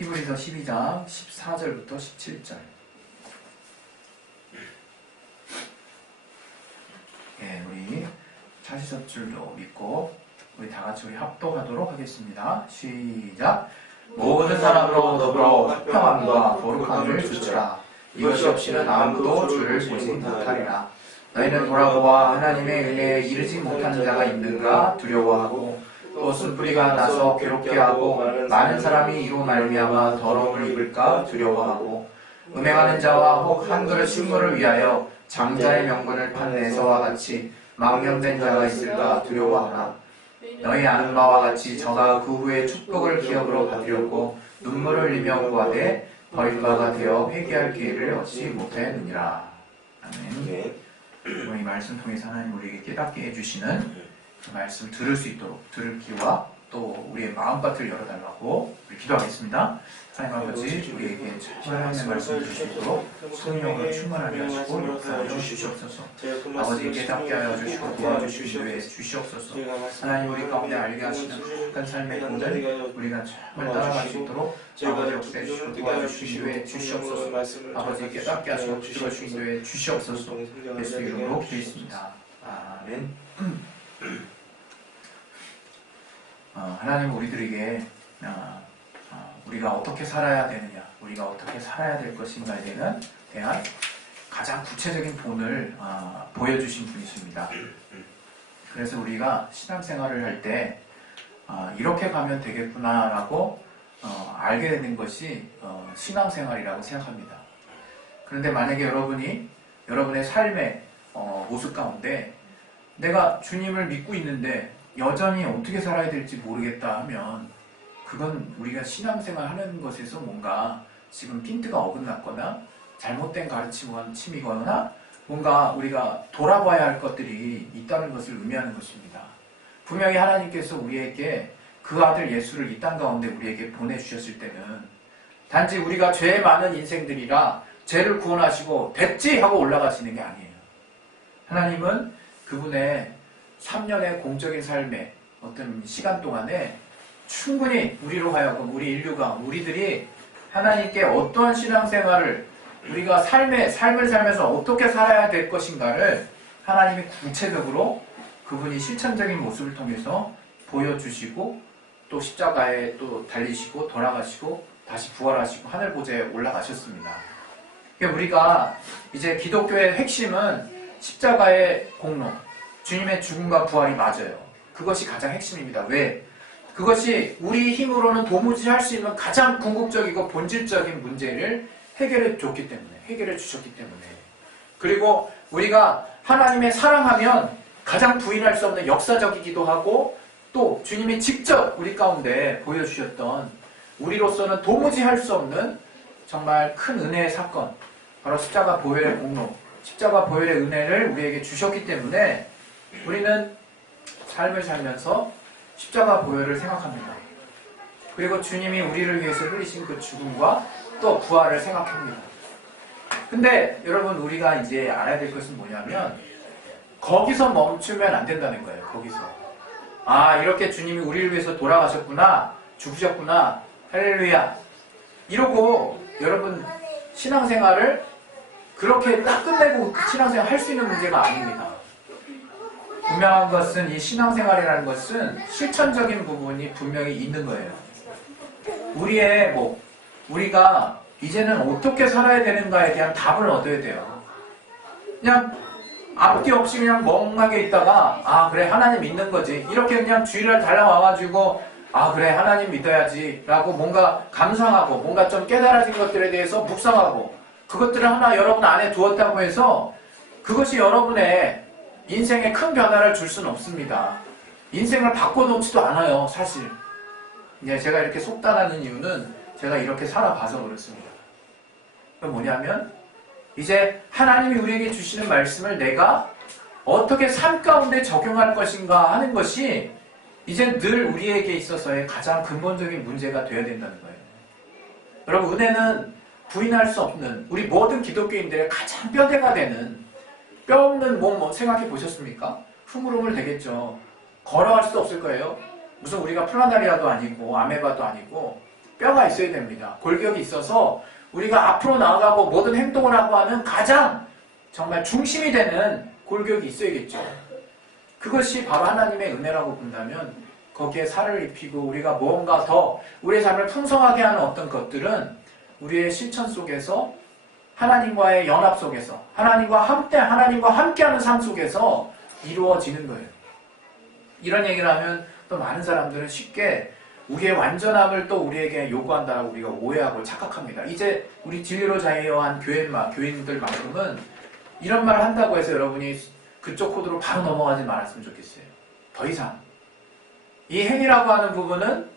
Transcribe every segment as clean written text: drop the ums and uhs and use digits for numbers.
히브리서 12장 14절부터 17절. 예, 우리 찾으셨 줄로 믿고 우리 다 같이 우리 합독하도록 하겠습니다. 시작. 모든 사람으로 더불어 화평함과 거룩함을 주시라. 이것이 없이는 아무도 주를 보지 못하리라. 너희는 돌아보아 하나님의 은혜에 이르지 못하는 자가 있는가 두려워하고 또 쓴뿌리가 나서 괴롭게 하고 많은 사람이 이로 말미암아 더러움을 입을까 두려워하고 음행하는 자와 혹 한 그릇 식물을 위하여 장자의 명분을 판내서와 같이 망령된 자가 있을까 두려워하라. 너희 아는 바와 같이 저가 그 후에 축복을 기업으로 받으려고 눈물을 흘리며 구하되 버린 바가 되어 회개할 기회를 얻지 못하였느니라. 아멘. 오늘 이 말씀 통해서 하나님 우리에게 깨닫게 해주시는 그 말씀을 들을 수 있도록 들을 귀와 또 우리의 마음밭을 열어달라고 우리 기도하겠습니다. 하나님 아버지 우리에게 하나님의 말씀을 들을 수 있도록 성령으로 충만하게 하시고 역사하여 주시옵소서. 아버지 깨닫게 하여 주시고 도와주시기 위해 주시옵소서. 하나님 우리 가운데 알게 하시는 거룩한 삶의 본을 우리가 정말 따라갈 수 있도록 아버지 역사해 주시고 도와주시기 위해 주시옵소서. 아버지 깨닫게 하시고 붙들어주시기 위해 주시옵소서. 예수 이름으로 기도했습니다. 아멘. 하나님 우리들에게 우리가 어떻게 살아야 되느냐, 우리가 어떻게 살아야 될 것인가에 대한 가장 구체적인 본을 보여주신 분이십니다. 그래서 우리가 신앙생활을 할 때 이렇게 가면 되겠구나라고 알게 되는 것이 신앙생활이라고 생각합니다. 그런데 만약에 여러분의 삶의 모습 가운데 내가 주님을 믿고 있는데 여전히 어떻게 살아야 될지 모르겠다 하면 그건 우리가 신앙생활 하는 것에서 뭔가 지금 핀트가 어긋났거나 잘못된 가르침이거나 뭔가 우리가 돌아봐야 할 것들이 있다는 것을 의미하는 것입니다. 분명히 하나님께서 우리에게 그 아들 예수를 이 땅 가운데 우리에게 보내주셨을 때는 단지 우리가 죄 많은 인생들이라 죄를 구원하시고 됐지 하고 올라가시는 게 아니에요. 하나님은 그분의 3년의 공적인 삶의 어떤 시간 동안에 충분히 우리로 하여금 우리들이 하나님께 어떠한 신앙생활을 우리가 삶을 살면서 어떻게 살아야 될 것인가를 하나님이 구체적으로 그분이 실천적인 모습을 통해서 보여주시고 또 십자가에 또 달리시고 돌아가시고 다시 부활하시고 하늘 보좌에 올라가셨습니다. 그러니까 우리가 이제 기독교의 핵심은 십자가의 공로, 주님의 죽음과 부활이 맞아요. 그것이 가장 핵심입니다. 왜? 그것이 우리 힘으로는 도무지 할 수 있는 가장 궁극적이고 본질적인 문제를 해결해 주셨기 때문에. 그리고 우리가 하나님의 사랑하면 가장 부인할 수 없는 역사적이기도 하고 또 주님이 직접 우리 가운데 보여주셨던 우리로서는 도무지 할 수 없는 정말 큰 은혜의 사건, 바로 십자가 보혈의 공로, 십자가 보혈의 은혜를 우리에게 주셨기 때문에 우리는 삶을 살면서 십자가 보혈을 생각합니다. 그리고 주님이 우리를 위해서 흘리신 그 죽음과 또 부활을 생각합니다. 근데 여러분 우리가 이제 알아야 될 것은 뭐냐면 거기서 멈추면 안 된다는 거예요. 거기서. 이렇게 주님이 우리를 위해서 돌아가셨구나, 죽으셨구나, 할렐루야. 이러고 여러분 신앙생활을 그렇게 딱 끝내고 신앙생활 할 수 있는 문제가 아닙니다. 분명한 것은 이 신앙생활이라는 것은 실천적인 부분이 분명히 있는 거예요. 우리가 이제는 어떻게 살아야 되는가에 대한 답을 얻어야 돼요. 그냥 앞뒤 없이 그냥 멍하게 있다가 그래 하나님 믿는 거지 이렇게 그냥 주일날 달려와가지고 그래 하나님 믿어야지 라고 뭔가 감상하고 뭔가 좀 깨달아진 것들에 대해서 묵상하고 그것들을 하나 여러분 안에 두었다고 해서 그것이 여러분의 인생에 큰 변화를 줄 수는 없습니다. 인생을 바꿔놓지도 않아요. 사실 제가 이렇게 속단하는 이유는 제가 이렇게 살아봐서 그렇습니다. 그건 뭐냐면 이제 하나님이 우리에게 주시는 말씀을 내가 어떻게 삶 가운데 적용할 것인가 하는 것이 이제 늘 우리에게 있어서의 가장 근본적인 문제가 되어야 된다는 거예요. 여러분 은혜는 부인할 수 없는 우리 모든 기독교인들의 가장 뼈대가 되는 뼈 없는 몸 생각해 보셨습니까? 흐물흐물 되겠죠. 걸어갈 수도 없을 거예요. 무슨 우리가 플라나리아도 아니고 아메바도 아니고 뼈가 있어야 됩니다. 골격이 있어서 우리가 앞으로 나아가고 모든 행동을 하고 하는 가장 정말 중심이 되는 골격이 있어야겠죠. 그것이 바로 하나님의 은혜라고 본다면 거기에 살을 입히고 우리가 무언가 더 우리의 삶을 풍성하게 하는 어떤 것들은 우리의 실천 속에서 하나님과의 연합 속에서 하나님과 함께하는 삶 속에서 이루어지는 거예요. 이런 얘기를 하면 또 많은 사람들은 쉽게 우리의 완전함을 또 우리에게 요구한다고 우리가 오해하고 착각합니다. 이제 우리 진리로 자유한 교인들만큼은 이런 말을 한다고 해서 여러분이 그쪽 코드로 바로 넘어가지 말았으면 좋겠어요. 더 이상 이 행위라고 하는 부분은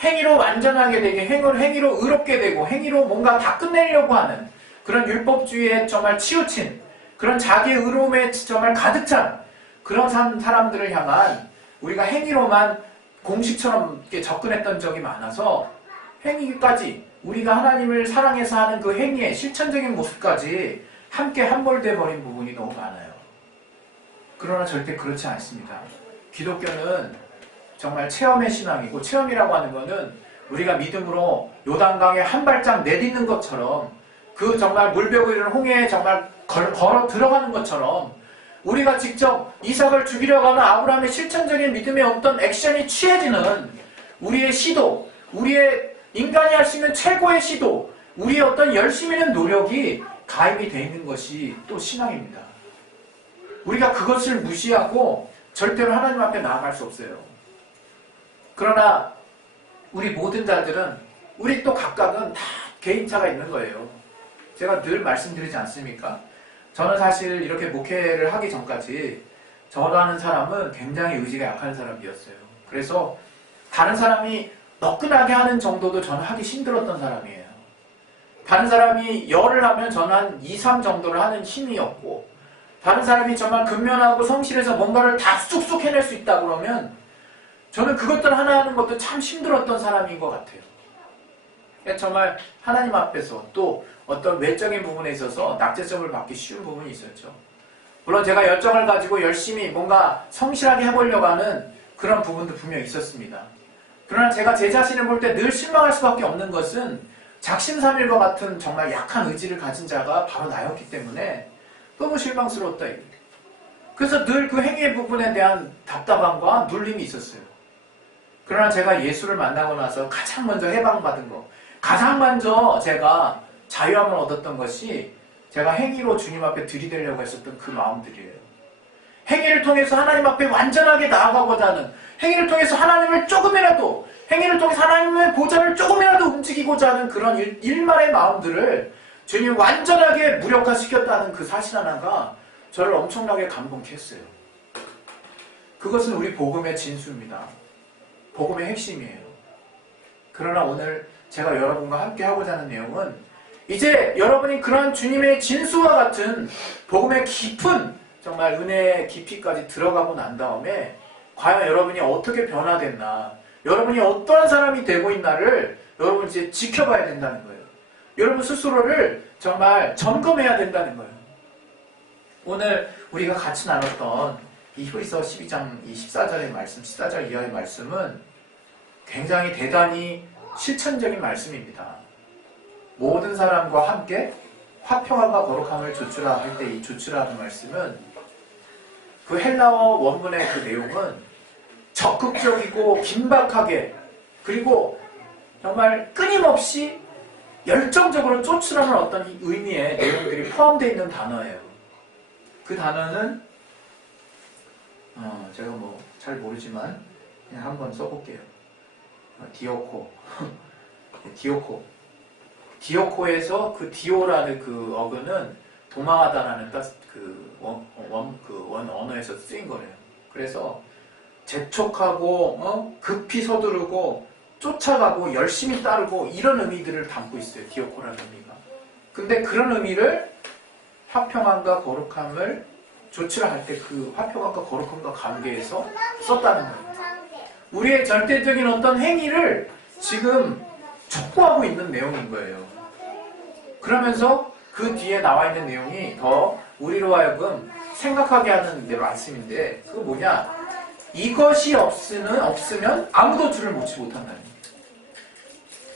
행위로 완전하게 되게 행위로 의롭게 되고 행위로 뭔가 다 끝내려고 하는 그런 율법주의에 정말 치우친 그런 자기의 의로움에 정말 가득 찬 그런 사람들을 향한 우리가 행위로만 공식처럼 이렇게 접근했던 적이 많아서 행위까지 우리가 하나님을 사랑해서 하는 그 행위의 실천적인 모습까지 함께 함몰돼 버린 부분이 너무 많아요. 그러나 절대 그렇지 않습니다. 기독교는 정말 체험의 신앙이고 체험이라고 하는 것은 우리가 믿음으로 요단강에 한 발짝 내딛는 것처럼 그 정말 물벽을 이루는 홍해에 정말 걸어 들어가는 것처럼 우리가 직접 이삭을 죽이려고 하는 아브라함의 실천적인 믿음의 어떤 액션이 취해지는 우리의 시도, 우리의 인간이 할 수 있는 최고의 시도, 우리의 어떤 열심히 있는 노력이 가입이 되어 있는 것이 또 신앙입니다. 우리가 그것을 무시하고 절대로 하나님 앞에 나아갈 수 없어요. 그러나 우리 모든 자들은 우리 또 각각은 다 개인차가 있는 거예요. 제가 늘 말씀드리지 않습니까? 저는 사실 이렇게 목회를 하기 전까지 저라는 사람은 굉장히 의지가 약한 사람이었어요. 그래서 다른 사람이 너끈하게 하는 정도도 저는 하기 힘들었던 사람이에요. 다른 사람이 열을 하면 저는 한 2, 3 정도를 하는 힘이었고 다른 사람이 정말 근면하고 성실해서 뭔가를 다 쑥쑥 해낼 수 있다 그러면 저는 그것들 하나 하는 것도 참 힘들었던 사람인 것 같아요. 정말 하나님 앞에서 또 어떤 외적인 부분에 있어서 낙제점을 받기 쉬운 부분이 있었죠. 물론 제가 열정을 가지고 열심히 뭔가 성실하게 해보려고 하는 그런 부분도 분명히 있었습니다. 그러나 제가 제 자신을 볼 때 늘 실망할 수밖에 없는 것은 작심삼일과 같은 정말 약한 의지를 가진 자가 바로 나였기 때문에 너무 실망스러웠다. 그래서 늘 그 행위의 부분에 대한 답답함과 눌림이 있었어요. 그러나 제가 예수를 만나고 나서 가장 먼저 해방받은 거, 가장 먼저 제가 자유함을 얻었던 것이 제가 행위로 주님 앞에 들이대려고 했었던 그 마음들이에요. 행위를 통해서 하나님 앞에 완전하게 나아가고자 하는, 행위를 통해서 하나님을 조금이라도, 행위를 통해서 하나님의 보좌를 조금이라도 움직이고자 하는 그런 일말의 마음들을 주님 완전하게 무력화시켰다는 그 사실 하나가 저를 엄청나게 감동케 했어요. 그것은 우리 복음의 진수입니다. 복음의 핵심이에요. 그러나 오늘 제가 여러분과 함께 하고자 하는 내용은 이제 여러분이 그런 주님의 진수와 같은 복음의 깊은 정말 은혜의 깊이까지 들어가고 난 다음에 과연 여러분이 어떻게 변화됐나, 여러분이 어떠한 사람이 되고 있나를 여러분 이제 지켜봐야 된다는 거예요. 여러분 스스로를 정말 점검해야 된다는 거예요. 오늘 우리가 같이 나눴던 이 히브리서 12장 14절의 말씀, 14절 이하의 말씀은 굉장히 대단히 실천적인 말씀입니다. 모든 사람과 함께 화평함과 거룩함을 조추라 할 때 이 조추라는 말씀은 그 헬라어 원문의 그 내용은 적극적이고 긴박하게 그리고 정말 끊임없이 열정적으로 쫓으라는 어떤 의미의 내용들이 포함되어 있는 단어예요. 그 단어는 제가 뭐 잘 모르지만 그냥 한번 써볼게요. 디오코. 디오코. 디오코에서 그 디오라는 그 어근은 도망하다라는 그 원 언어에서 쓰인 거래요. 그래서 재촉하고 급히 서두르고 쫓아가고 열심히 따르고 이런 의미들을 담고 있어요. 디오코라는 의미가. 근데 그런 의미를 화평함과 거룩함을 조치를 할 때 그 화평함과 거룩함과 관계에서 썼다는 거예요. 우리의 절대적인 어떤 행위를 지금 촉구하고 있는 내용인 거예요. 그러면서 그 뒤에 나와 있는 내용이 더 우리로 하여금 생각하게 하는 말씀인데 그거 뭐냐? 이것이 없으면 아무도 주를 묻지 못한다는 거예요.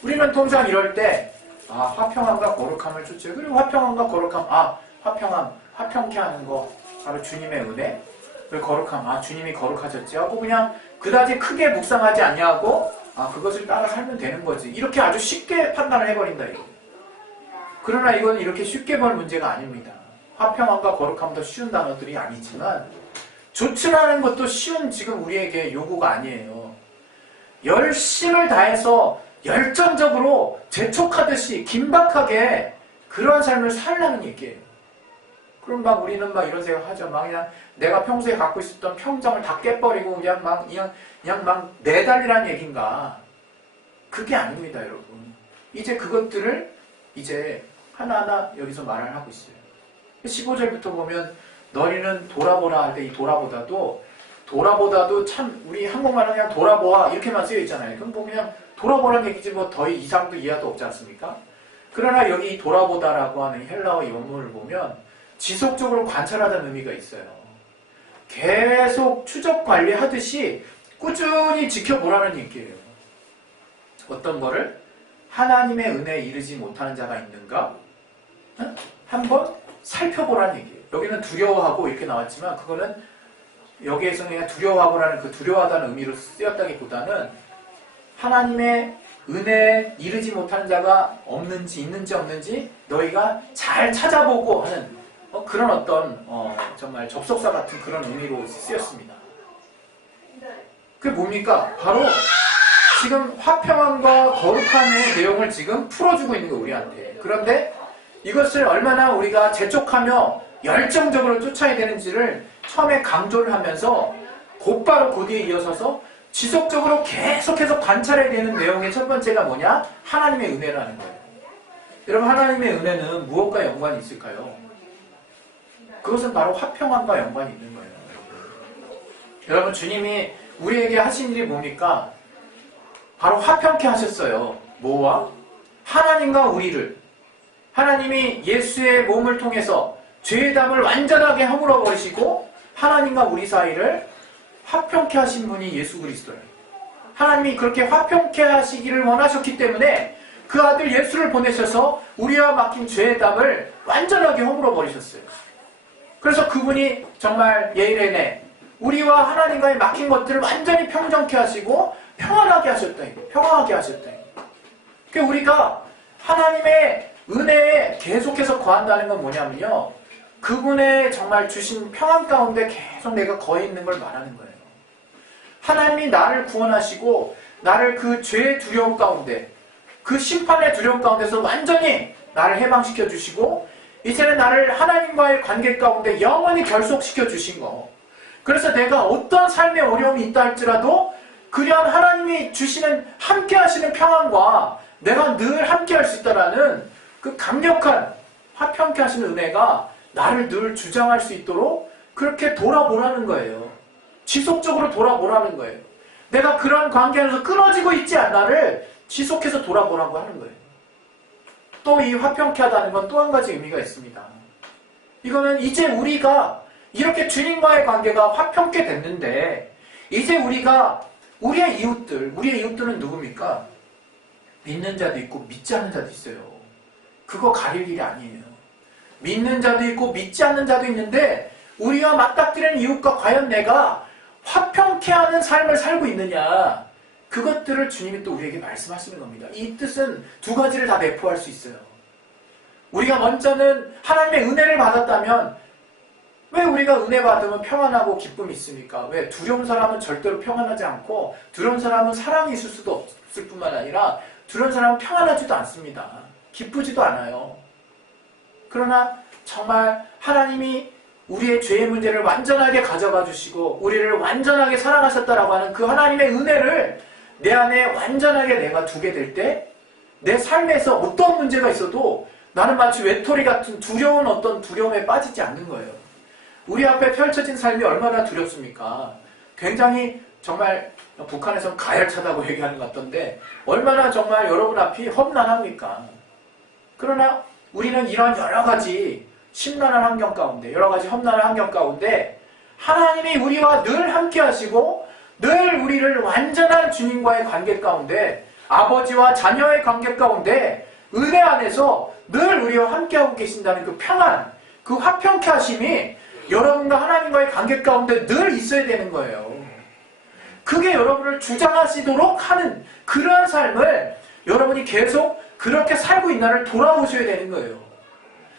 우리는 통상 이럴 때 화평함과 거룩함을 쫓죠. 그리고 화평함과 거룩함, 화평함, 화평케 하는 거 바로 주님의 은혜. 그리고 거룩함, 주님이 거룩하셨지 하고 그냥 그다지 크게 묵상하지 않냐고 그것을 따라 살면 되는 거지. 이렇게 아주 쉽게 판단을 해버린다 이거. 그러나 이건 이렇게 쉽게 볼 문제가 아닙니다. 화평함과 거룩함도 쉬운 단어들이 아니지만 조치라는 것도 쉬운 지금 우리에게 요구가 아니에요. 열심을 다해서 열정적으로 재촉하듯이 긴박하게 그런 삶을 살라는 얘기예요. 그럼 막 우리는 막 이런 생각하죠. 막 그냥 내가 평소에 갖고 있었던 평정을 다 깨버리고 그냥 막 내달리라는 얘기인가? 그게 아닙니다, 여러분. 이제 그것들을 이제 하나하나 여기서 말을 하고 있어요. 15절부터 보면 너희는 돌아보라 할 때 이 돌아보다도 참 우리 한국말은 그냥 돌아보아 이렇게만 쓰여 있잖아요. 그럼 뭐 그냥 돌아보라는 얘기지 뭐 더 이상도 이하도 없지 않습니까? 그러나 여기 돌아보다라고 하는 헬라어 원문을 보면 지속적으로 관찰하다는 의미가 있어요. 계속 추적 관리하듯이 꾸준히 지켜보라는 얘기예요. 어떤 거를? 하나님의 은혜에 이르지 못하는 자가 있는가? 한번 살펴보라는 얘기예요. 여기는 두려워하고 이렇게 나왔지만 그거는 여기에서는 그냥 두려워하고라는 그 두려워하다는 의미로 쓰였다기보다는 하나님의 은혜에 이르지 못하는 자가 없는지 있는지 없는지 너희가 잘 찾아보고 하는 그런 어떤 정말 접속사 같은 그런 의미로 쓰였습니다. 그게 뭡니까? 바로 지금 화평함과 거룩함의 내용을 지금 풀어주고 있는 거예요, 우리한테. 그런데 이것을 얼마나 우리가 재촉하며 열정적으로 쫓아야 되는지를 처음에 강조를 하면서 곧바로 그 뒤에 이어서서 지속적으로 계속해서 관찰해야 되는 내용의 첫 번째가 뭐냐? 하나님의 은혜라는 거예요. 여러분, 하나님의 은혜는 무엇과 연관이 있을까요? 그것은 바로 화평함과 연관이 있는 거예요. 여러분, 주님이 우리에게 하신 일이 뭡니까? 바로 화평케 하셨어요. 뭐와? 하나님과 우리를. 하나님이 예수의 몸을 통해서 죄의 담을 완전하게 허물어 버리시고 하나님과 우리 사이를 화평케 하신 분이 예수 그리스도예요. 하나님이 그렇게 화평케 하시기를 원하셨기 때문에 그 아들 예수를 보내셔서 우리와 맡긴 죄의 담을 완전하게 허물어 버리셨어요. 그래서 그분이 정말 예일에네 우리와 하나님과의 막힌 것들을 완전히 평정케 하시고 평안하게 하셨다. 평안하게 하셨다. 그러니까 우리가 하나님의 은혜에 계속해서 거한다는 건 뭐냐면요. 그분의 정말 주신 평안 가운데 계속 내가 거해 있는 걸 말하는 거예요. 하나님이 나를 구원하시고 나를 그 죄의 두려움 가운데 그 심판의 두려움 가운데서 완전히 나를 해방시켜 주시고 이제는 나를 하나님과의 관계 가운데 영원히 결속시켜 주신 거. 그래서 내가 어떤 삶의 어려움이 있다 할지라도 그냥 하나님이 주시는 함께 하시는 평안과 내가 늘 함께 할 수 있다라는 그 강력한 화평케 하시는 은혜가 나를 늘 주장할 수 있도록 그렇게 돌아보라는 거예요. 지속적으로 돌아보라는 거예요. 내가 그런 관계 안에서 끊어지고 있지 않나를 지속해서 돌아보라고 하는 거예요. 또 이 화평케 하다는 건 또 한 가지 의미가 있습니다. 이거는 이제 우리가 이렇게 주님과의 관계가 화평케 됐는데 이제 우리가 우리의 이웃들은 누굽니까? 믿는 자도 있고 믿지 않는 자도 있어요. 그거 가릴 일이 아니에요. 믿는 자도 있고 믿지 않는 자도 있는데 우리와 맞닥뜨리는 이웃과 과연 내가 화평케 하는 삶을 살고 있느냐, 그것들을 주님이 또 우리에게 말씀하시는 겁니다. 이 뜻은 두 가지를 다 내포할 수 있어요. 우리가 먼저는 하나님의 은혜를 받았다면 왜 우리가 은혜 받으면 평안하고 기쁨이 있습니까? 왜? 두려운 사람은 절대로 평안하지 않고 두려운 사람은 사랑이 있을 수도 없을 뿐만 아니라 두려운 사람은 평안하지도 않습니다. 기쁘지도 않아요. 그러나 정말 하나님이 우리의 죄의 문제를 완전하게 가져가 주시고 우리를 완전하게 사랑하셨다라고 하는 그 하나님의 은혜를 내 안에 완전하게 내가 두게 될 때 내 삶에서 어떤 문제가 있어도 나는 마치 외톨이 같은 두려운 어떤 두려움에 빠지지 않는 거예요. 우리 앞에 펼쳐진 삶이 얼마나 두렵습니까? 굉장히 정말 북한에서는 가열차다고 얘기하는 것 같던데 얼마나 정말 여러분 앞이 험난합니까? 그러나 우리는 이런 여러 가지 심란한 환경 가운데, 여러 가지 험난한 환경 가운데 하나님이 우리와 늘 함께 하시고 늘 우리를 완전한 주님과의 관계 가운데 아버지와 자녀의 관계 가운데 은혜 안에서 늘 우리와 함께하고 계신다는 그 평안, 그 화평케 하심이 여러분과 하나님과의 관계 가운데 늘 있어야 되는 거예요. 그게 여러분을 주장하시도록 하는 그러한 삶을 여러분이 계속 그렇게 살고 있나를 돌아보셔야 되는 거예요.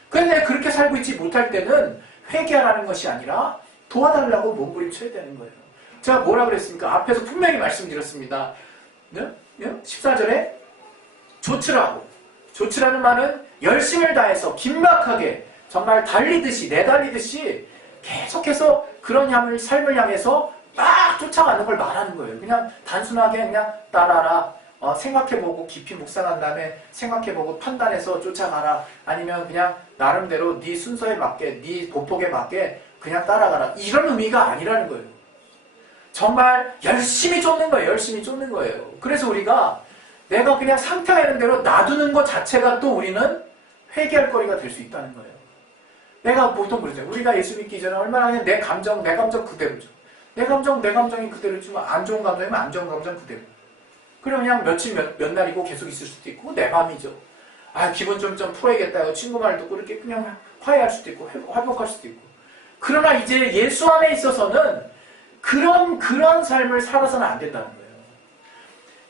그런데 그렇게 살고 있지 못할 때는 회개하라는 것이 아니라 도와달라고 몸부림쳐야 되는 거예요. 제가 뭐라 그랬습니까? 앞에서 분명히 말씀드렸습니다. 14절에 조치라고. 조치라는 말은 열심을 다해서 긴박하게 정말 달리듯이 내달리듯이 계속해서 그런 삶을 향해서 막 쫓아가는 걸 말하는 거예요. 그냥 단순하게 그냥 따라라. 생각해보고 깊이 묵상한 다음에 생각해보고 판단해서 쫓아가라. 아니면 그냥 나름대로 네 순서에 맞게 네 보폭에 맞게 그냥 따라가라. 이런 의미가 아니라는 거예요. 정말 열심히 쫓는 거예요. 열심히 쫓는 거예요. 그래서 우리가 내가 그냥 상태가 있는 대로 놔두는 것 자체가 또 우리는 회개할 거리가 될 수 있다는 거예요. 내가 보통 그러죠. 우리가 예수 믿기 전에 얼마나 그냥 내 감정 그대로죠. 내 감정이 그대로지만 안 좋은 감정이면 안 좋은 감정 그대로. 그럼 그냥 며칠 몇 날이고 계속 있을 수도 있고 내 맘이죠. 기분 좀 풀어야겠다. 친구 말 듣고 이렇게 그냥 화해할 수도 있고 회복할 수도 있고. 그러나 이제 예수 안에 있어서는 그런 삶을 살아서는 안 된다는 거예요.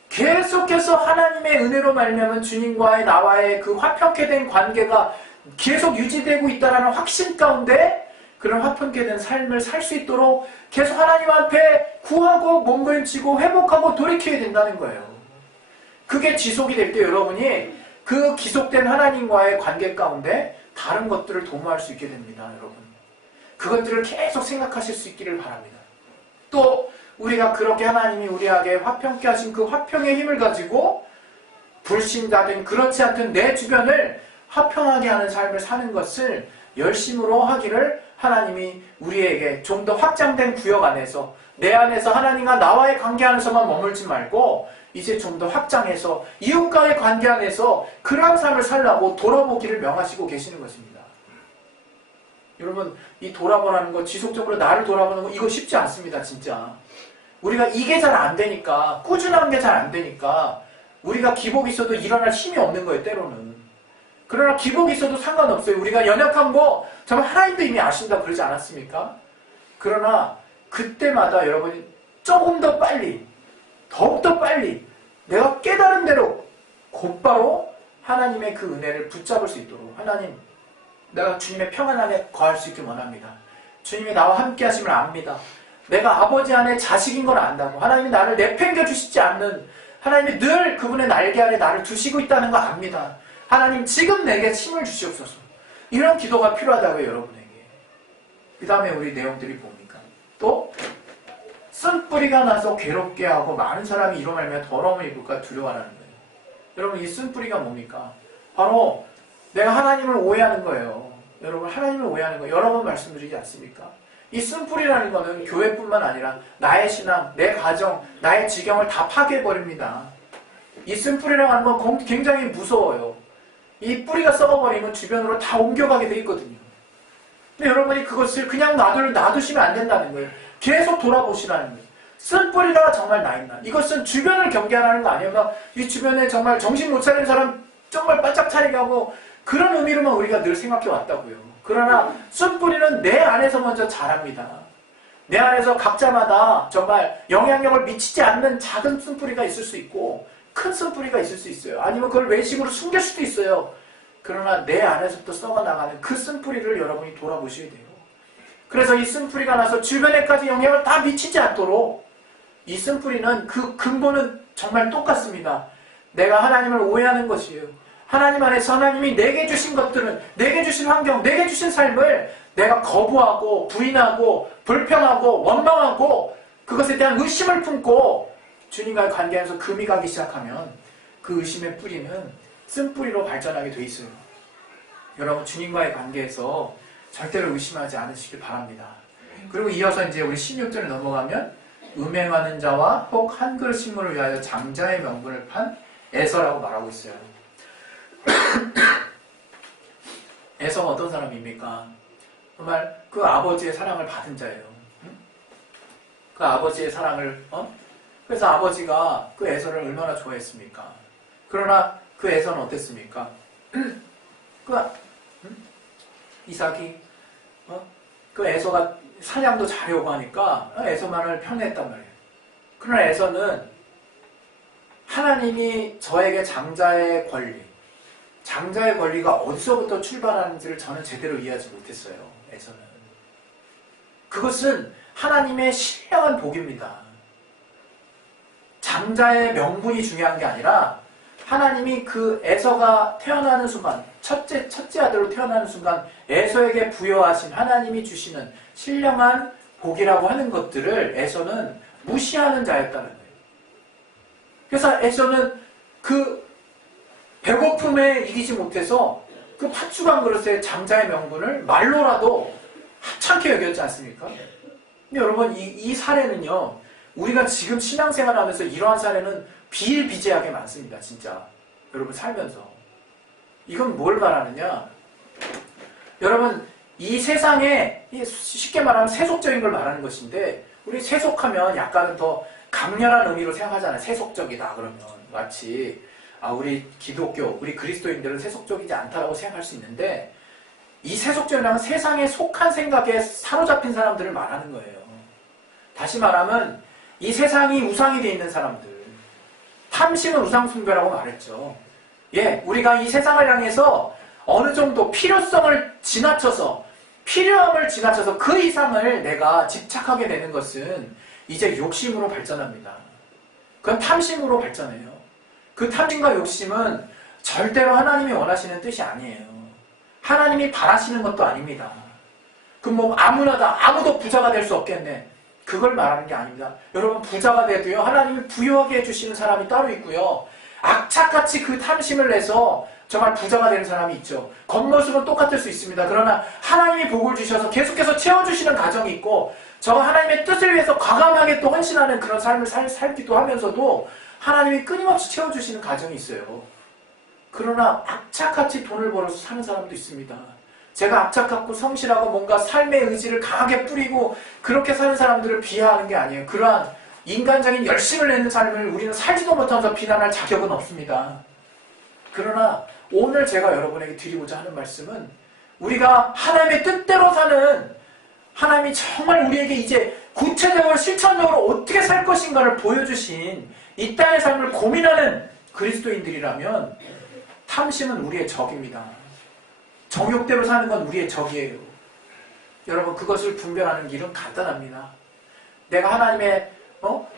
계속해서 하나님의 은혜로 말미암은 주님과의 나와의 그 화평케 된 관계가 계속 유지되고 있다는 확신 가운데 그런 화평케 된 삶을 살 수 있도록 계속 하나님 앞에 구하고 몸부림치고 회복하고 돌이켜야 된다는 거예요. 그게 지속이 될 때 여러분이 그 기속된 하나님과의 관계 가운데 다른 것들을 도모할 수 있게 됩니다. 여러분. 그것들을 계속 생각하실 수 있기를 바랍니다. 또 우리가 그렇게 하나님이 우리에게 화평케 하신 그 화평의 힘을 가지고 불신자든 그렇지 않든 내 주변을 화평하게 하는 삶을 사는 것을 열심으로 하기를 하나님이 우리에게 좀 더 확장된 구역 안에서 내 안에서 하나님과 나와의 관계 안에서만 머물지 말고 이제 좀 더 확장해서 이웃과의 관계 안에서 그러한 삶을 살라고 돌아보기를 명하시고 계시는 것입니다. 여러분 이 돌아보라는 거 지속적으로 나를 돌아보는 거 이거 쉽지 않습니다. 진짜 우리가 이게 잘 안 되니까 꾸준한 게 잘 안 되니까 우리가 기복이 있어도 일어날 힘이 없는 거예요. 때로는. 그러나 기복이 있어도 상관없어요. 우리가 연약한 거 정말 하나님도 이미 아신다고 그러지 않았습니까? 그러나 그때마다 여러분이 조금 더 빨리 더욱더 빨리 내가 깨달은 대로 곧바로 하나님의 그 은혜를 붙잡을 수 있도록 하나님 내가 주님의 평안 안에 거할 수 있길 원합니다. 주님이 나와 함께 하심을 압니다. 내가 아버지 안에 자식인 걸 안다고 하나님이 나를 내팽겨 주시지 않는 하나님이 늘 그분의 날개 아래 나를 두시고 있다는 거 압니다. 하나님 지금 내게 힘을 주시옵소서. 이런 기도가 필요하다고요. 여러분에게. 그 다음에 우리 내용들이 뭡니까? 또 쓴뿌리가 나서 괴롭게 하고 많은 사람이 이로 말미암아 더러움을 입을까 두려워하는 거예요. 여러분 이 쓴뿌리가 뭡니까? 바로 내가 하나님을 오해하는 거예요. 여러분 하나님을 오해하는 거예요. 여러 번 말씀드리지 않습니까? 이 쓴뿌리라는 거는 교회뿐만 아니라 나의 신앙, 내 가정, 나의 지경을 다 파괴해버립니다. 이 쓴뿌리라고 하는 건 굉장히 무서워요. 이 뿌리가 썩어버리면 주변으로 다 옮겨가게 돼 있거든요. 근데 여러분이 그것을 그냥 놔두시면 안 된다는 거예요. 계속 돌아보시라는 거예요. 쓴뿌리가 정말 나 있나. 이것은 주변을 경계하라는 거 아니에요. 이 주변에 정말 정신 못 차리는 사람 정말 바짝 차리게 하고 그런 의미로만 우리가 늘 생각해 왔다고요. 그러나 쓴뿌리는 내 안에서 먼저 자랍니다. 내 안에서 각자마다 정말 영향력을 미치지 않는 작은 쓴뿌리가 있을 수 있고 큰 쓴뿌리가 있을 수 있어요. 아니면 그걸 외식으로 숨길 수도 있어요. 그러나 내 안에서부터 썩어나가는 그 쓴뿌리를 여러분이 돌아보셔야 돼요. 그래서 이 쓴뿌리가 나서 주변에까지 영향을 다 미치지 않도록 이 쓴뿌리는 그 근본은 정말 똑같습니다. 내가 하나님을 오해하는 것이에요. 하나님 안에서 하나님이 내게 주신 것들은 내게 주신 환경, 내게 주신 삶을 내가 거부하고 부인하고 불평하고 원망하고 그것에 대한 의심을 품고 주님과의 관계에서 금이 가기 시작하면 그 의심의 뿌리는 쓴뿌리로 발전하게 돼 있어요. 여러분 주님과의 관계에서 절대로 의심하지 않으시길 바랍니다. 그리고 이어서 이제 우리 16절에 넘어가면 음행하는 자와 혹 한 그릇 식물을 위하여 장자의 명분을 판 에서라고 말하고 있어요. 에서가 어떤 사람입니까? 정말 그 아버지의 사랑을 받은 자예요. 그 아버지의 사랑을 그래서 아버지가 그 에서를 얼마나 좋아했습니까? 그러나 그 에서는 어땠습니까? 이삭이 그 에서가 사냥도 잘하고 하니까 에서만을 편애했단 말이에요. 그러나 에서는 하나님이 저에게 장자의 권리가 어디서부터 출발하는지를 저는 제대로 이해하지 못했어요. 에서는. 그것은 하나님의 신령한 복입니다. 장자의 명분이 중요한 게 아니라 하나님이 그 에서가 태어나는 순간, 첫째 아들로 태어나는 순간 에서에게 부여하신 하나님이 주시는 신령한 복이라고 하는 것들을 에서는 무시하는 자였다는 거예요. 그래서 에서는 그 배고픔에 이기지 못해서 그 팥죽한 그릇에 장자의 명분을 말로라도 하찮게 여겼지 않습니까? 근데 여러분 이 사례는요, 우리가 지금 신앙생활 하면서 이러한 사례는 비일비재하게 많습니다. 진짜 여러분 살면서. 이건 뭘 말하느냐, 여러분 이 세상에 쉽게 말하면 세속적인 걸 말하는 것인데, 우리 세속하면 약간은 더 강렬한 의미로 생각하잖아요. 세속적이다 그러면 마치 우리 기독교, 우리 그리스도인들은 세속적이지 않다라고 생각할 수 있는데, 이 세속적이라는 세상에 속한 생각에 사로잡힌 사람들을 말하는 거예요. 다시 말하면 이 세상이 우상이 되어 있는 사람들, 탐심은 우상 숭배라고 말했죠. 예, 우리가 이 세상을 향해서 어느 정도 필요성을 지나쳐서, 필요함을 지나쳐서 그 이상을 내가 집착하게 되는 것은 이제 욕심으로 발전합니다. 그건 탐심으로 발전해요. 그 탐심과 욕심은 절대로 하나님이 원하시는 뜻이 아니에요. 하나님이 바라시는 것도 아닙니다. 아무도 부자가 될 수 없겠네, 그걸 말하는 게 아닙니다. 여러분, 부자가 돼도요, 하나님이 부유하게 해주시는 사람이 따로 있고요, 악착같이 그 탐심을 내서 정말 부자가 되는 사람이 있죠. 겉모습은 똑같을 수 있습니다. 그러나 하나님이 복을 주셔서 계속해서 채워주시는 가정이 있고, 저 하나님의 뜻을 위해서 과감하게 또 헌신하는 그런 삶을 살기도 하면서도 하나님이 끊임없이 채워주시는 가정이 있어요. 그러나 악착같이 돈을 벌어서 사는 사람도 있습니다. 제가 악착같고 성실하고 뭔가 삶의 의지를 강하게 뿌리고 그렇게 사는 사람들을 비하하는 게 아니에요. 그러한 인간적인 열심을 내는 삶을 우리는 살지도 못하면서 비난할 자격은 없습니다. 그러나 오늘 제가 여러분에게 드리고자 하는 말씀은, 우리가 하나님의 뜻대로 사는, 하나님이 정말 우리에게 이제 구체적으로 실천적으로 어떻게 살 것인가를 보여주신 이 땅의 삶을 고민하는 그리스도인들이라면 탐심은 우리의 적입니다. 정욕대로 사는 건 우리의 적이에요. 여러분, 그것을 분별하는 길은 간단합니다. 내가 하나님의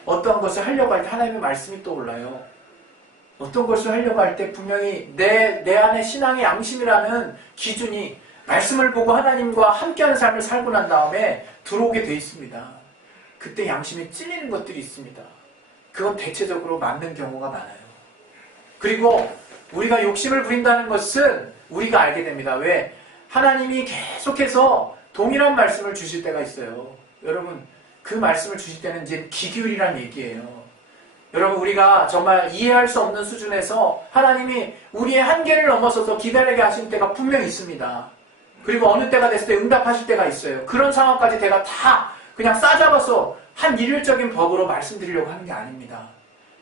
어떤 것을 하려고 할 때 하나님의 말씀이 떠올라요. 어떤 것을 하려고 할 때 분명히 내 안에 신앙의 양심이라는 기준이 말씀을 보고 하나님과 함께하는 삶을 살고 난 다음에 들어오게 돼 있습니다. 그때 양심이 찔리는 것들이 있습니다. 그건 대체적으로 맞는 경우가 많아요. 그리고 우리가 욕심을 부린다는 것은 우리가 알게 됩니다. 왜? 하나님이 계속해서 동일한 말씀을 주실 때가 있어요. 여러분, 그 말씀을 주실 때는 이제 기규율이란 얘기예요. 여러분, 우리가 정말 이해할 수 없는 수준에서 하나님이 우리의 한계를 넘어서서 기다리게 하신 때가 분명히 있습니다. 그리고 어느 때가 됐을 때 응답하실 때가 있어요. 그런 상황까지 제가 다 그냥 싸잡아서 한 일률적인 법으로 말씀드리려고 하는 게 아닙니다.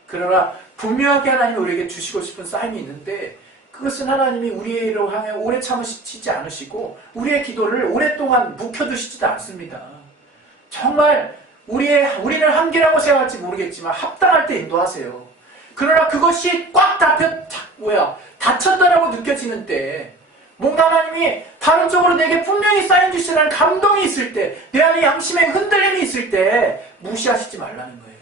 그러나 분명하게 하나님이 우리에게 주시고 싶은 사인이 있는데, 그것은 하나님이 우리로 향해 오래 참으시지 않으시고 우리의 기도를 오랫동안 묵혀두시지도 않습니다. 정말 우리는 한계라고 생각할지 모르겠지만 합당할 때 인도하세요. 그러나 그것이 꽉 닫혔다라고 느껴지는 때, 뭔가 하나님이 다른 쪽으로 내게 분명히 사인 주시라는 감동이 있을 때, 내 안에 양심의 흔들림이 있을 때 무시하시지 말라는 거예요.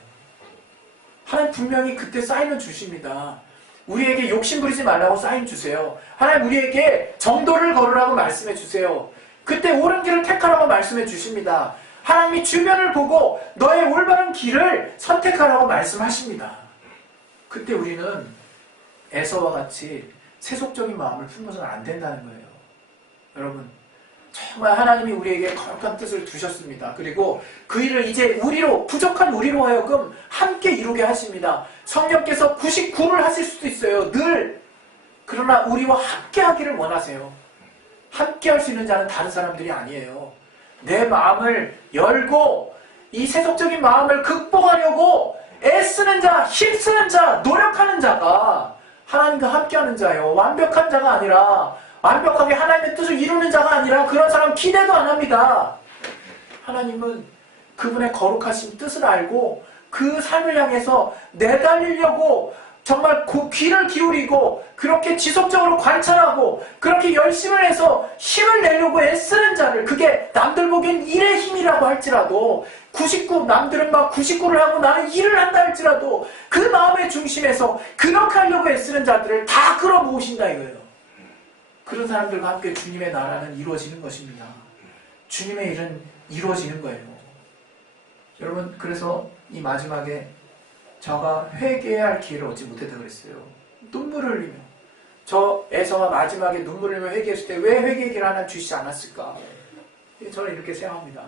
하나님 분명히 그때 사인을 주십니다. 우리에게 욕심 부리지 말라고 사인 주세요. 하나님 우리에게 정도를 걸으라고 말씀해 주세요. 그때 옳은 길을 택하라고 말씀해 주십니다. 하나님이 주변을 보고 너의 올바른 길을 선택하라고 말씀하십니다. 그때 우리는 에서와 같이 세속적인 마음을 품어서는 안 된다는 거예요. 여러분, 정말 하나님이 우리에게 거룩한 뜻을 두셨습니다. 그리고 그 일을 이제 부족한 우리로 하여금 함께 이루게 하십니다. 성령께서 99를 하실 수도 있어요. 늘. 그러나 우리와 함께 하기를 원하세요. 함께 할 수 있는 자는 다른 사람들이 아니에요. 내 마음을 열고 이 세속적인 마음을 극복하려고 애쓰는 자, 힘쓰는 자, 노력하는 자가 하나님과 함께하는 자예요. 완벽한 자가 아니라, 완벽하게 하나님의 뜻을 이루는 자가 아니라 그런 사람 기대도 안 합니다. 하나님은 그분의 거룩하신 뜻을 알고 그 삶을 향해서 내달리려고 정말 귀를 기울이고 그렇게 지속적으로 관찰하고 그렇게 열심을 해서 힘을 내려고 애쓰는 자를, 그게 남들 보기엔 일의 힘이라고 할지라도 남들은 막 99를 하고 나는 일을 한다 할지라도 그 마음의 중심에서 그렇게 하려고 애쓰는 자들을 다 끌어모으신다 이거예요. 그런 사람들과 함께 주님의 나라는 이루어지는 것입니다. 주님의 일은 이루어지는 거예요. 여러분, 그래서 이 마지막에 저가 회개해야 할 기회를 얻지 못했다 그랬어요. 눈물을 흘리며, 저 에서가 마지막에 눈물을 흘리며 회개했을 때 왜 회개의 기회를 하나 주시지 않았을까? 저는 이렇게 생각합니다.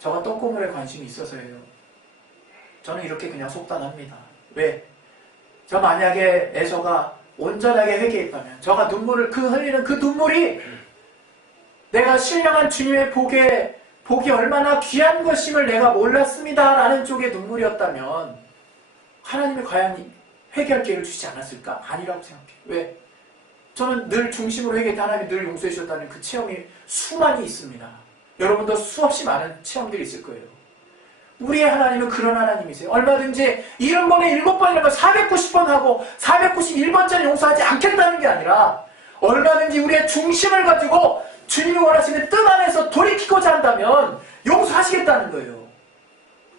저가 똥고물에 관심이 있어서예요. 저는 이렇게 그냥 속단합니다. 왜? 저 만약에 에서가 온전하게 회개했다면, 저가 눈물을 흘리는 그 눈물이 내가 신령한 주님의 복이 얼마나 귀한 것임을 내가 몰랐습니다 라는 쪽의 눈물이었다면 하나님이 과연 회개할 기회를 주시지 않았을까? 아니라고 생각해요. 왜? 저는 늘 중심으로 회개했다, 하나님이 늘 용서해 주셨다는 그 체험이 수많이 있습니다. 여러분도 수없이 많은 체험들이 있을 거예요. 우리의 하나님은 그런 하나님이세요. 얼마든지 70번에 7번이라고 490번 하고 491번짜리 용서하지 않겠다는 게 아니라 얼마든지 우리의 중심을 가지고 주님이 원하시는 뜻 안에서 돌이키고자 한다면 용서하시겠다는 거예요.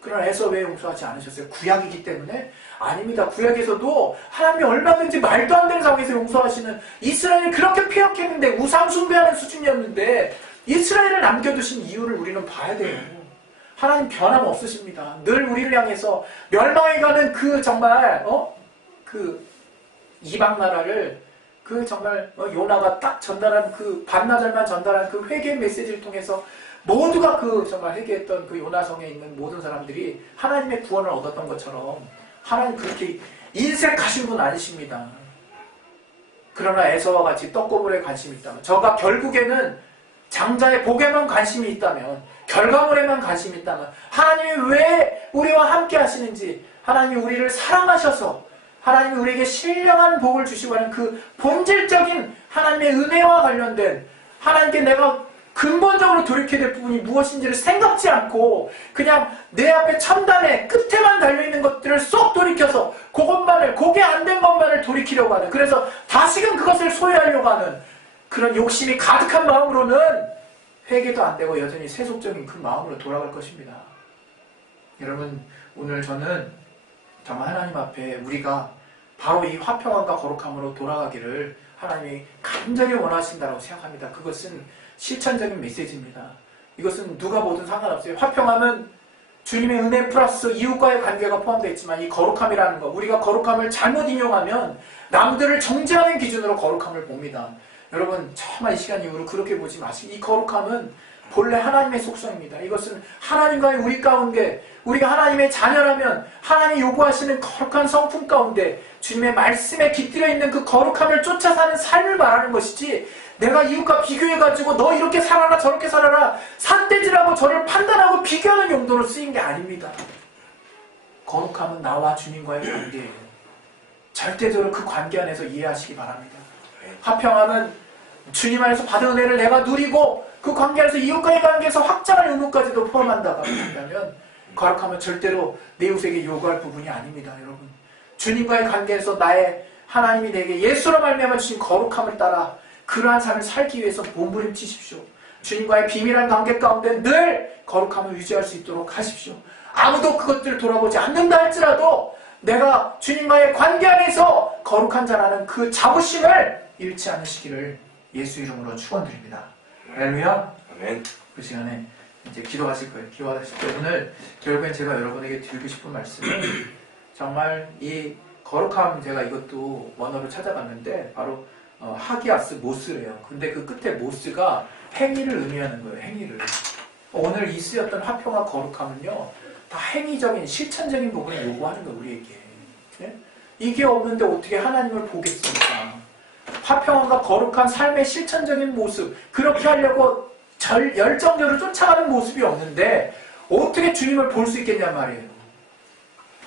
그러나 에서 왜 용서하지 않으셨어요? 구약이기 때문에? 아닙니다. 구약에서도 하나님이 얼마든지 말도 안 되는 상황에서 용서하시는, 이스라엘이 그렇게 폐역했는데 우상 숭배하는 수준이었는데 이스라엘을 남겨두신 이유를 우리는 봐야 돼요. 하나님 변함없으십니다. 늘 우리를 향해서 멸망해가는 그 정말 그 이방 나라를 그 정말 요나가 딱 전달한 그 반나절만 전달한 그 회개 메시지를 통해서 모두가 그 정말 회개했던 그 요나성에 있는 모든 사람들이 하나님의 구원을 얻었던 것처럼 하나님 그렇게 인생 가신 분 아니십니다. 그러나 에서와 같이 떡고물에 관심이 있다면, 저가 결국에는 장자의 복에만 관심이 있다면, 결과물에만 관심이 있다면, 하나님이 왜 우리와 함께 하시는지, 하나님이 우리를 사랑하셔서 하나님이 우리에게 신령한 복을 주시고 하는 그 본질적인 하나님의 은혜와 관련된, 하나님께 내가 근본적으로 돌이켜야 될 부분이 무엇인지를 생각지 않고 그냥 내 앞에 첨단에 끝에만 달려있는 것들을 쏙 돌이켜서 그게 안 된 것만을 돌이키려고 하는, 그래서 다시금 그것을 소유하려고 하는 그런 욕심이 가득한 마음으로는 회개도 안 되고 여전히 세속적인 그 마음으로 돌아갈 것입니다. 여러분, 오늘 저는 정말 하나님 앞에 우리가 바로 이 화평함과 거룩함으로 돌아가기를 하나님이 간절히 원하신다고 생각합니다. 그것은 실천적인 메시지입니다. 이것은 누가 보든 상관없어요. 화평함은 주님의 은혜 플러스 이웃과의 관계가 포함되어 있지만, 이 거룩함이라는 거, 우리가 거룩함을 잘못 인용하면 남들을 정죄하는 기준으로 거룩함을 봅니다. 여러분, 정말 이 시간 이후로 그렇게 보지 마시고, 이 거룩함은 본래 하나님의 속성입니다. 이것은 하나님과의 우리 가운데, 우리가 하나님의 자녀라면 하나님이 요구하시는 거룩한 성품 가운데 주님의 말씀에 깃들여 있는 그 거룩함을 쫓아 사는 삶을 말하는 것이지, 내가 이웃과 비교해가지고 너 이렇게 살아라 저렇게 살아라 삿대질하고 저를 판단하고 비교하는 용도로 쓰인 게 아닙니다. 거룩함은 나와 주님과의 관계예요. 절대적으로 그 관계 안에서 이해하시기 바랍니다. 화평함은 주님 안에서 받은 은혜를 내가 누리고 그 관계 안에서 이웃과의 관계에서 확장할 의무까지도 포함한다고 한다면, 거룩함은 절대로 내 이웃에게 요구할 부분이 아닙니다. 여러분, 주님과의 관계에서 나의 하나님이 내게 예수로 말미암아 주신 거룩함을 따라 그러한 삶을 살기 위해서 몸부림치십시오. 주님과의 비밀한 관계 가운데 늘 거룩함을 유지할 수 있도록 하십시오. 아무도 그것들을 돌아보지 않는다 할지라도 내가 주님과의 관계 안에서 거룩한 자라는 그 자부심을 잃지 않으시기를 예수 이름으로 축원드립니다. 할렐루야. 아멘. 그 시간에 이제 기도하실 거예요. 기도하실 때 오늘 결국엔 제가 여러분에게 드리고 싶은 말씀은 정말 이 거룩함, 제가 이것도 원어로 찾아봤는데 바로 하기아스 모스래요. 근데 그 끝에 모스가 행위를 의미하는 거예요. 행위를. 오늘 이 쓰였던 화평과 거룩함은요, 다 행위적인 실천적인 부분을 요구하는 거예요. 우리에게. 네? 이게 없는데 어떻게 하나님을 보겠습니까? 화평함과 거룩한 삶의 실천적인 모습, 그렇게 하려고 열정적으로 쫓아가는 모습이 없는데 어떻게 주님을 볼 수 있겠냔 말이에요.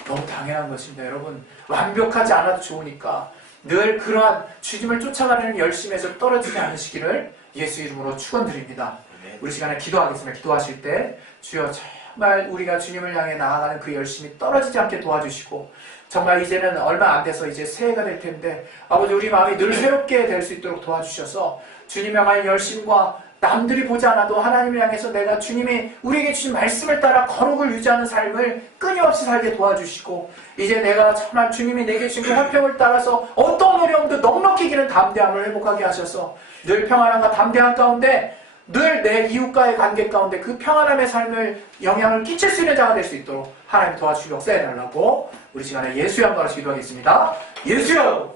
너무 당연한 것입니다. 여러분, 완벽하지 않아도 좋으니까 늘 그러한 주님을 쫓아가는 열심에서 떨어지지 않으시기를 예수 이름으로 축원드립니다. 우리 시간에 기도하겠습니다. 기도하실 때 주여 정말 우리가 주님을 향해 나아가는 그 열심이 떨어지지 않게 도와주시고, 정말 이제는 얼마 안 돼서 이제 새해가 될 텐데 아버지, 우리 마음이 늘 새롭게 될 수 있도록 도와주셔서 주님 향한 열심과 남들이 보지 않아도 하나님을 향해서 내가 주님이 우리에게 주신 말씀을 따라 거룩을 유지하는 삶을 끊임없이 살게 도와주시고, 이제 내가 정말 주님이 내게 주신 그 화평을 따라서 어떤 어려움도 넉넉히 이기는 담대함을 회복하게 하셔서 늘 평안함과 담대함 가운데 늘 내 이웃과의 관계 가운데 그 평안함의 삶을 영향을 끼칠 수 있는 자가 될 수 있도록 하나님 도와주시고 역사해달라고 우리 시간에 예수의 한가로 기도하겠습니다. 예수여!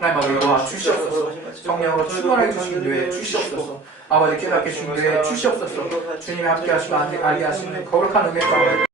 하나님 아버지, 도와주시옵소서. 성령으로 충만하게 주신 교회 주시옵소서. 아버지 깨닫게 주신 교회 주시옵소서. 주님이 함께 하시고 알게 하시는 거룩한 은혜 가운데